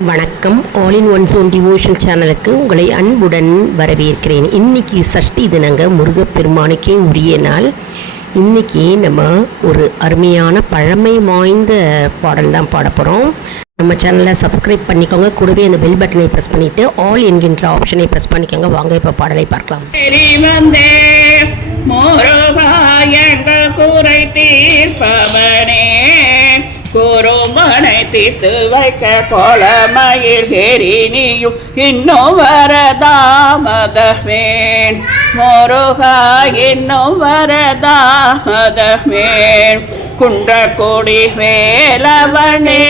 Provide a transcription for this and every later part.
வணக்கம். All in one zone devotion சேனலுக்கு உங்களை அன்புடன் வரவேற்கிறேன். இன்றைக்கி சஷ்டி தினங்க, முருகப்பெருமானுக்கே உரிய நாள். இன்றைக்கி நம்ம ஒரு அருமையான பழமை வாய்ந்த பாடல் தான் பாட போகிறோம். நம்ம சேனலை சப்ஸ்கிரைப் பண்ணிக்கோங்க. கூடவே அந்த பெல் பட்டனை ப்ரெஸ் பண்ணிவிட்டு ஆல் என்கின்ற ஆப்ஷனை ப்ரெஸ் பண்ணிக்கோங்க. வாங்க இப்போ பாடலை பார்க்கலாம். குறை தீர்ப்பவனே, குருமனை தீர்த்து வைக்க கோலமயில் ஹெரினியும் இன்னும் வரதாமதமேன். முருகா இன்னும் வரதாமதமேன். குன்றக்குடி வேலவனே,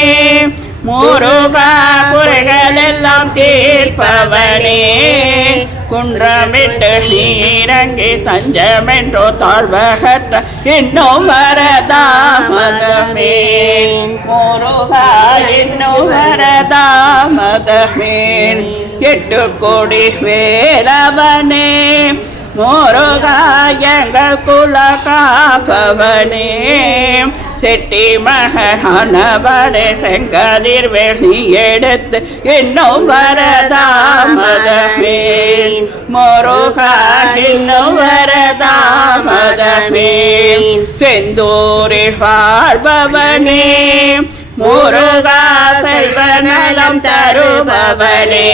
முருகா குறைகள் எல்லாம் தீர்ப்பவனே. குன்றமிட்டு நீரங்கி தஞ்சமென்றோ தாழ்வகத்த இன்னும் வரதாமதமே. முருகா இன்னும் வரதாமதமேன். 8 கோடி வேலவனே, முருகா எங்கள் குல காப்பவனே. செட்டி மகனானவனே, செங்கதிர் வெளி எடுத்து இன்னும் வரதாமதமே. முருகா இன்னும் வரதாமதமே. செந்தூரில் வாழ்பவனே, முருகா செல்வநலம் தருபவனே.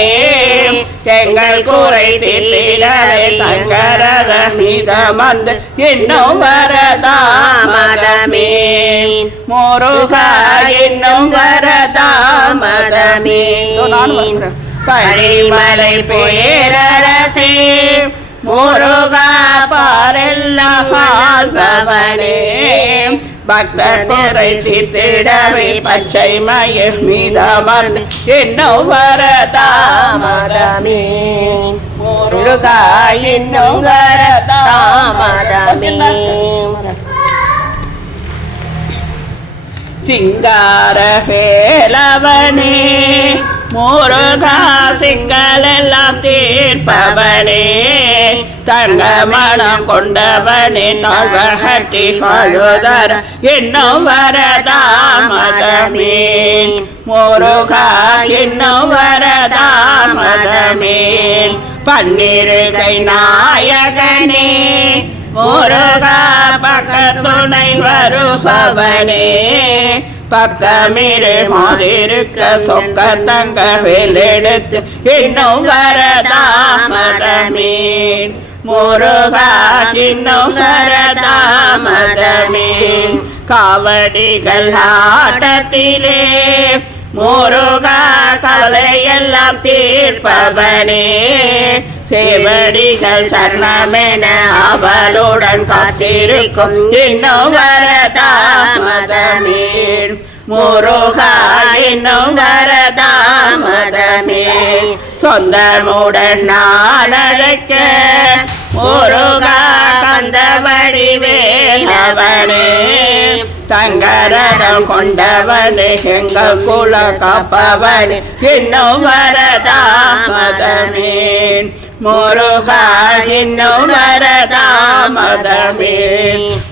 எங்கள் குறை தீர்த்திடவே தங்கரத மீதமந்து இன்னும் வரதாமதமே. முருகா இன்னும் வரதாமதமே. பழனிமலை பேரரசே, முருகா பாரெல்லாம் வாழ்பவனே. பக்தர் குறை தீர்த்திடவே பச்சை மயில் மீதமர்ந்து இன்னும் வரதாமதமே. முருகா இன்னும் வரதாமதமே. சிங்கார வேலவனே, முருகா சிங்கள் எல்லாம் தீர்ப்பவனே. தங்க மனம் கொண்டவனே, தாழ்வகட்டி வாழுதர இன்னும் வரதாமதமே. முருகா இன்னும் வரதாமதமே. பன்னிருகை நாயகனே, முருகா பக்கத்துணை வருபவனே. பக்கமிரு மாதிருக்க சொக்க தங்க வேலெடுத்து இன்னும் வரதாமதமே. முருகா இன்னும் வரதாமதமே. காவடிகள் ஆட்டத்திலே, முருகா கவலையெல்லாம் தீர்ப்பவனே. சேவடிகள் சரணமென அவளுடன் காத்திருக்கும் இன்னும் வரதாமதமே. முருகா இன்னும் வரதாமதமே. சொந்தமுடன் நான் அழைக்க, முருகா கந்தவடி வேலவனே. தங்கரடம் கொண்டவனே, எங்கள் குல காப்பவனே. இன்னும் வரதாமதமே. முருகா இன்னும் வரதாமதமே.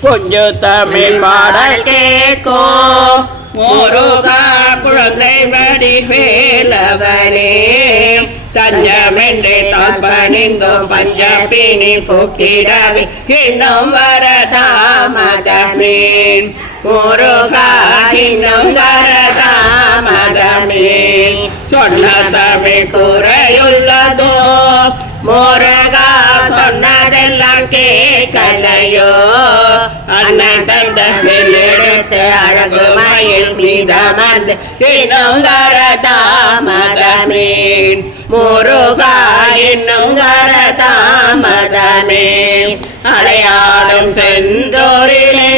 கொஞ்சு தமிழ் பாடல் கேட்கோ, முருகா குழந்தை வடி வேலவனே. தஞ்சமென்றே தான் பணிந்தோம் பஞ்சப்பினி போக்கிடவே இன்னும் வரதாமதமே. முருகா இன்னும் வரதாமதமே. சொன்ன தமிழ் குறையுள்ளதோ, முருகா சொன்னதெல்லாம் கேட்கலையோ. அண்ணன் தந்த எடுத்து அழகு மயில் மீதமர்ந்து இன்னும் வரதாமதமே. முருகா இன்னும் வரதாமதமே. அலையாடும் செந்தூரிலே,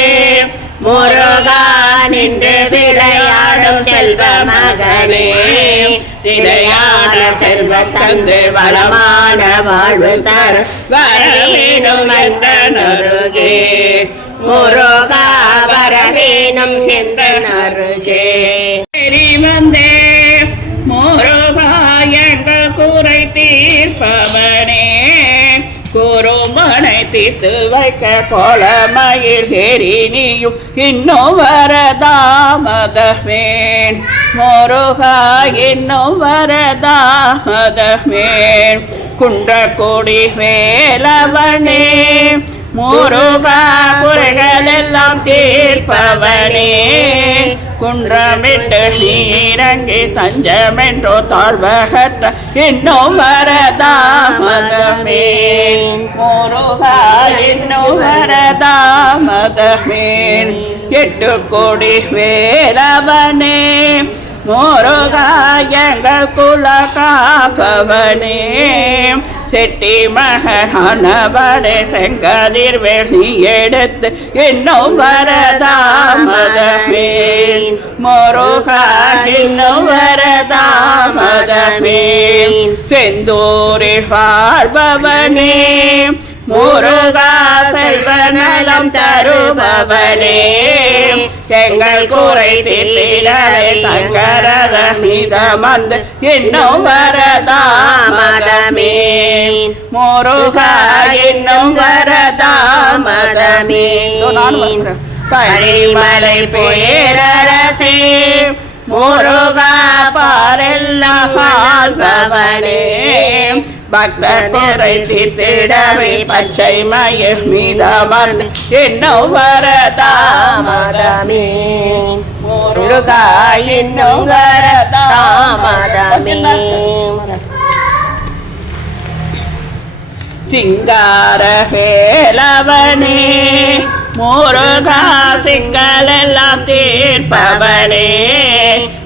முருகா நின்று விளையாடும் செல்வ மகனே. நிலையான செல்வம் தந்து வளமான வாழ்வு தர வரவேணும் எந்த நருகே. முருகா வரவேணும் எந்த நருகே. வந்தே முருகா எங்கள் குறை தீர்ப்பவனே. குருமனை தீர்த்து வைக்க கோலமயில் ஹெரினியும் இன்னும் வரதாமதமேன். முருகா என்னும் வரதாமதமேல் குன்றக்குடி வேலவனே முருகா குறைகளெல்லாம் தீர்ப்பவனே குன்றமிட்டு நீரங்கி தஞ்சமென்றோ தாழ்வகத்த இன்னும் வரதாமதமே முருகா இன்னும் வரதாமதமே 8 கோடி வேலவனே முருகா எங்கள் குல காப்பவனே செட்டி மகனானவனே செங்கதிர்வேல் நீ எடுத்து இன்னும் வரதாமதமே முருகா இன்னும் வரதாமதமே செந்தூரில் வாழ்பவனே முருகா செல்வநலம் தருபவனே எங்கள் குறை தீர்த்திடவே தங்கரத மீதமந்து இன்னும் வரதாமதமே முருகா இன்னும் வரதாமதமே பழனிமலை பேரரசே முருகா பாரெல்லாம் வாழ்பவனே பக்தர் குறை தீர்த்திடவே பச்சை மயில் மீதமர்ந்து இன்னும் வரதாமதமே முருகா இன்னும் வரதாமதமே சிங்கார வேலவனே முருகா சிங்களெல்லாம் தீர்ப்பவனே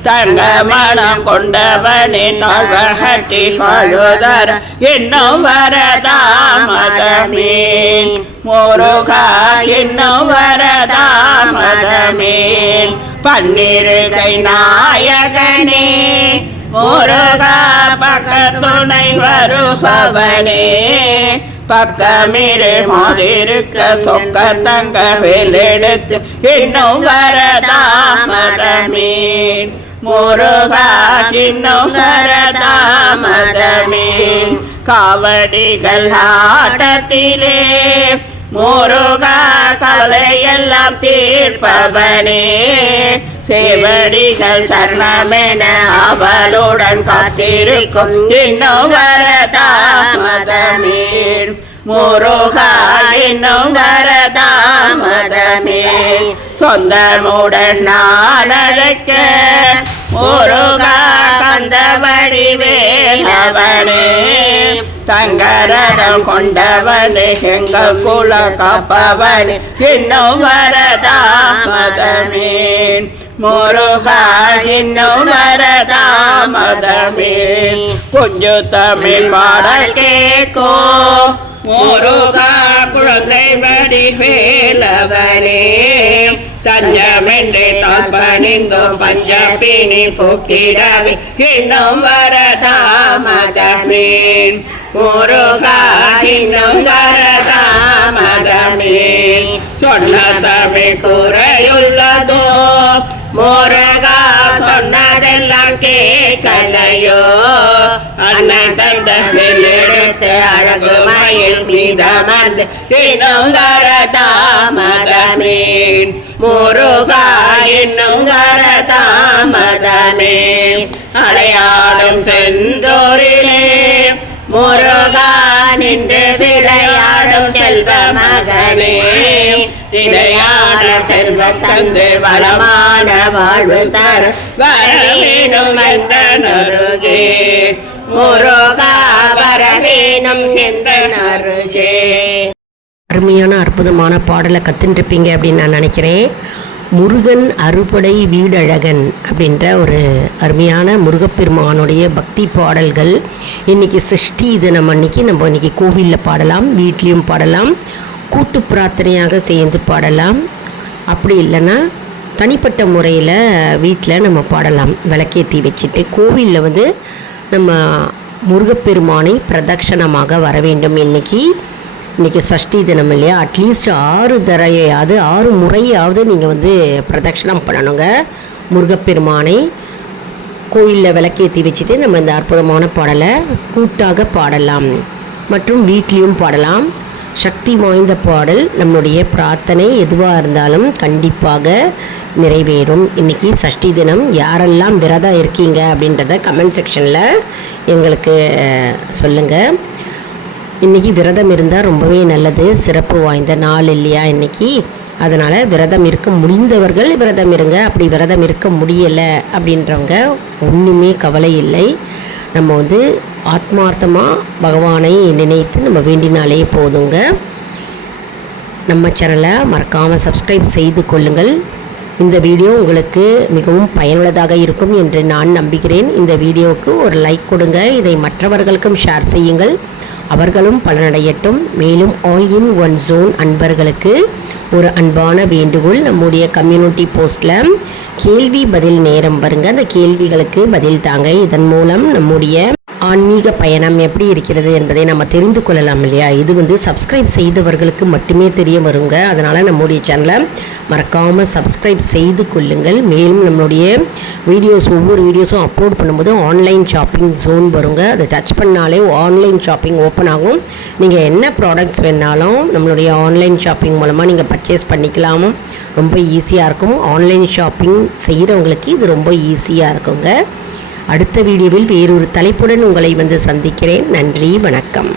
தங்க மனம் கொண்டவனே தாழ்வகட்டி வாழுதர இன்னும் வரதாமதமே முருகா இன்னும் வரதாமதமே பன்னிருகை நாயகனே முருகா பக்கத்துணை வருபவனே பக்கமிரு மாதிருக்க சொக்க தங்க வேலெடுத்து இன்னும் வரதாமதமே முருகா இன்னும் வரதாமதமே காவடிகள் ஆட்டத்திலே முருகா கவலையெல்லாம் தீர்ப்பவனே சேவடிகள் சரணமென அவளுடன் காத்திருக்கும் இன்னும் வரதாமதமே முருகா இன்னும் வரதாமதமே சொந்தமுடன் நாடழைக்க முருகா கந்தவடி வேலவனே தங்கரடம் கொண்டவனே எங்கள் குல காப்பவனே இன்னும் வரதாமதமே முருகா இன்னும் வரதாமதமே கொஞ்சு தமிழ் பாடல் கேட்கோ முருகா குழந்தை வடி வேலவனே தஞ்சமென்றே தான் பணிந்தோம் பஞ்சப்பினி போக்கிடவே இன்னும் வரதாமதமே முருகா இன்னும் வரதாமதமே சொன்ன தமிழ் குறையுள்ளதோ முருகா சொன்னதெல்லாம் கேட்கலையோ அண்ணன் தந்த எடுத்து அழகு மயில் மீதமர்ந்து இன்னும் வரதாமதமே முருகா இன்னும் வரதாமதமே அலையாடும் செந்தூரிலே முருகா நின்று விளையாடும் செல்வ மகனே நிலையான செல்வ தந்து வளமான வாழ்வு தர வரவேணும் எந்த நருகே முருகா வரவேணும் எந்த நருகே. அருமையான அற்புதமான பாடலை கற்றுட்டுருப்பீங்க அப்படின்னு நான் நினைக்கிறேன். முருகன் அறுபடை வீடழகன் அப்படின்ற ஒரு அருமையான முருகப்பெருமானுடைய பக்தி பாடல்கள் இன்றைக்கி சஷ்டி தினம் அன்னைக்கு நம்ம இன்றைக்கி கோவிலில் பாடலாம், வீட்லேயும் பாடலாம், கூட்டு பிரார்த்தனையாக சேர்ந்து பாடலாம். அப்படி இல்லைன்னா தனிப்பட்ட முறையில் வீட்டில் நம்ம பாடலாம். விளக்கேற்றி வச்சுட்டு கோவிலில் நம்ம முருகப்பெருமானை பிரதட்சணமாக வர வேண்டும். இன்றைக்கி சஷ்டி தினம் இல்லையா, அட்லீஸ்ட் 6 முறையாவது நீங்கள் பிரதட்சணம் பண்ணணுங்க முருகப்பெருமானை. கோயிலில் விளக்கேற்றி வச்சுட்டு நம்ம இந்த அற்புதமான பாடலை கூட்டாக பாடலாம் மற்றும் வீட்லேயும் பாடலாம். சக்தி வாய்ந்த பாடல். நம்மளுடைய பிரார்த்தனை எதுவாக இருந்தாலும் கண்டிப்பாக நிறைவேறும். இன்றைக்கி சஷ்டி தினம். யாரெல்லாம் விரதம் இருக்கீங்க அப்படின்றத கமெண்ட் செக்ஷனில் எங்களுக்கு சொல்லுங்கள். இன்றைக்கி விரதம் இருந்தால் ரொம்பவே நல்லது, சிறப்பு வாய்ந்த நாள் இல்லையா இன்றைக்கி. அதனால் விரதம் இருக்க முடிந்தவர்கள் விரதம் இருங்க. அப்படி விரதம் இருக்க முடியலை அப்படின்றவங்க ஒன்றுமே கவலை இல்லை. நம்ம ஆத்மார்த்தமாக பகவானை நினைத்து நம்ம வேண்டினாலே போதுங்க. நம்ம சேனலை மறக்காமல் சப்ஸ்கிரைப் செய்து கொள்ளுங்கள். இந்த வீடியோ உங்களுக்கு மிகவும் பயனுள்ளதாக இருக்கும் என்று நான் நம்புகிறேன். இந்த வீடியோவுக்கு ஒரு லைக் கொடுங்க. இதை மற்றவர்களுக்கும் ஷேர் செய்யுங்கள், அவர்களும் பலனடையட்டும். மேலும் ஆல் இன் ஒன் ஜோன் அன்பர்களுக்கு ஒரு அன்பான வேண்டுகோள். நம்முடைய கம்யூனிட்டி போஸ்ட்டில் கேள்வி பதில் நேரம் வருங்க. அந்த கேள்விகளுக்கு பதில் தாங்க. இதன் மூலம் நம்முடைய ஆன்மீக பயணம் எப்படி இருக்கிறது என்பதை நம்ம தெரிந்து கொள்ளலாம் இல்லையா. இது சப்ஸ்கிரைப் செய்தவர்களுக்கு மட்டுமே தெரிய வருங்க. அதனால் நம்முடைய சேனலை மறக்காமல் சப்ஸ்கிரைப் செய்து கொள்ளுங்கள். மேலும் நம்மளுடைய ஒவ்வொரு வீடியோஸும் அப்லோட் பண்ணும்போது ஆன்லைன் ஷாப்பிங் ஜோன் வருங்க. அதை டச் பண்ணாலே ஆன்லைன் ஷாப்பிங் ஓப்பன் ஆகும். நீங்கள் என்ன ப்ராடக்ட்ஸ் வேணாலும் நம்மளுடைய ஆன்லைன் ஷாப்பிங் மூலமாக நீங்கள் பர்ச்சேஸ் பண்ணிக்கலாமும். ரொம்ப ஈஸியாக இருக்கும். ஆன்லைன் ஷாப்பிங் செய்கிறவங்களுக்கு இது ரொம்ப ஈஸியாக இருக்குங்க. அடுத்த வீடியோவில் வேறொரு தலைப்புடன் உங்களை சந்திக்கிறேன். நன்றி, வணக்கம்.